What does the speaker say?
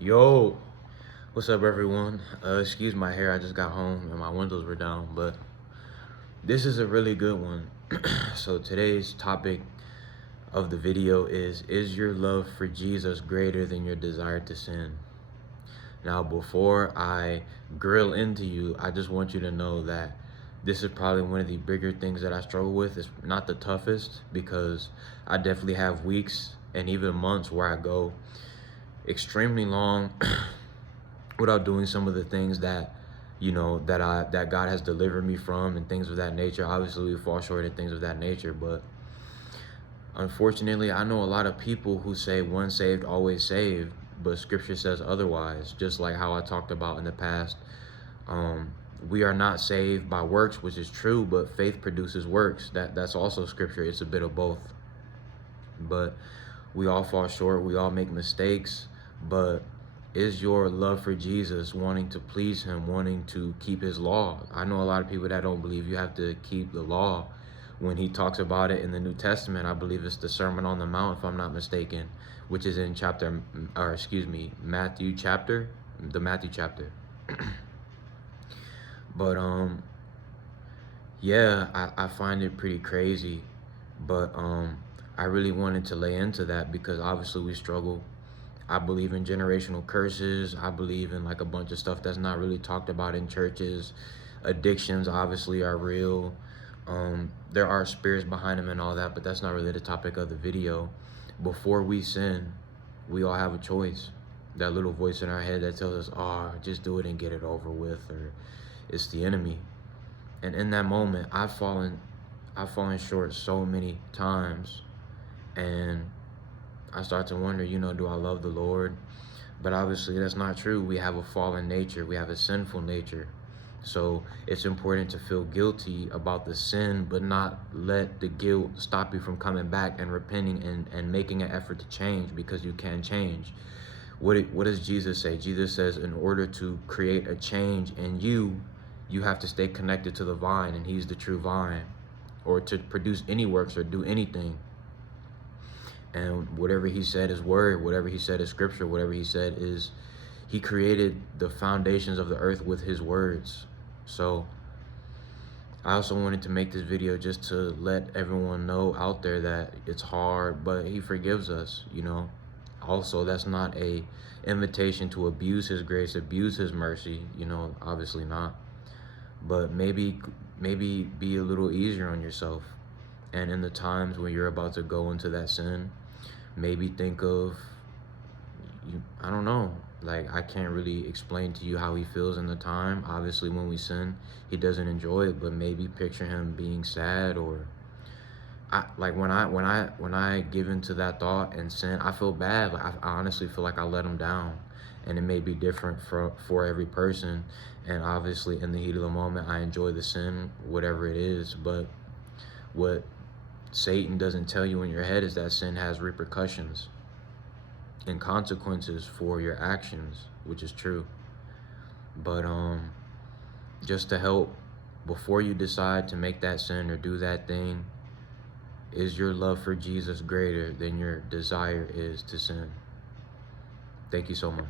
Yo, what's up, everyone? Excuse my hair, I just got home and my windows were down, but this is a really good one. So today's topic of the video is your love for Jesus greater than your desire to sin? Now, before I grill into you, I just want you to know that this is probably one of the bigger things that I struggle with. It's not the toughest, because I definitely have weeks and even months where I go extremely long without doing some of the things that that God has delivered me from and things of that nature. Obviously, we fall short in things of that nature, but unfortunately, I know a lot of people who say once saved, always saved, but Scripture says otherwise. Just like how I talked about in the past, we are not saved by works, which is true, but faith produces works. That's also Scripture. It's a bit of both. But we all fall short. We all make mistakes. But is your love for Jesus, wanting to please him, wanting to keep his law? I know a lot of people that don't believe you have to keep the law. When he talks about it in the New Testament, I believe it's the Sermon on the Mount, if I'm not mistaken, which is in Matthew chapter, the Matthew chapter. But yeah, I find it pretty crazy. But I really wanted to lay into that because obviously we struggle. I believe in generational curses. I believe in like a bunch of stuff that's not really talked about in churches. Addictions obviously are real. There are spirits behind them and all that, but that's not really the topic of the video. Before we sin, we all have a choice. That little voice in our head that tells us, oh, just do it and get it over with, or it's the enemy. And in that moment, I've fallen short so many times, and I start to wonder, do I love the Lord? But obviously that's not true. We have a fallen nature. We have a sinful nature. So it's important to feel guilty about the sin, but not let the guilt stop you from coming back and repenting and making an effort to change, because you can change. What does Jesus say? Jesus says in order to create a change in you, you have to stay connected to the vine, and he's the true vine, or to produce any works or do anything. And whatever he said is word, whatever he said is scripture, whatever he said is, he created the foundations of the earth with his words. So I also wanted to make this video just to let everyone know out there that it's hard, but he forgives us, Also, that's not a invitation to abuse his grace, abuse his mercy, obviously not. But maybe be a little easier on yourself. And in the times when you're about to go into that sin, maybe think of, I don't know, like I can't really explain to you how he feels in the time. Obviously when we sin, he doesn't enjoy it, but maybe picture him being sad, or when I give into that thought and sin, I feel bad. Like, I honestly feel like I let him down. And it may be different for every person. And obviously in the heat of the moment, I enjoy the sin, whatever it is. But what Satan doesn't tell you in your head is that sin has repercussions and consequences for your actions, which is true. But just to help, before you decide to make that sin or do that thing, is your love for Jesus greater than your desire is to sin? Thank you so much.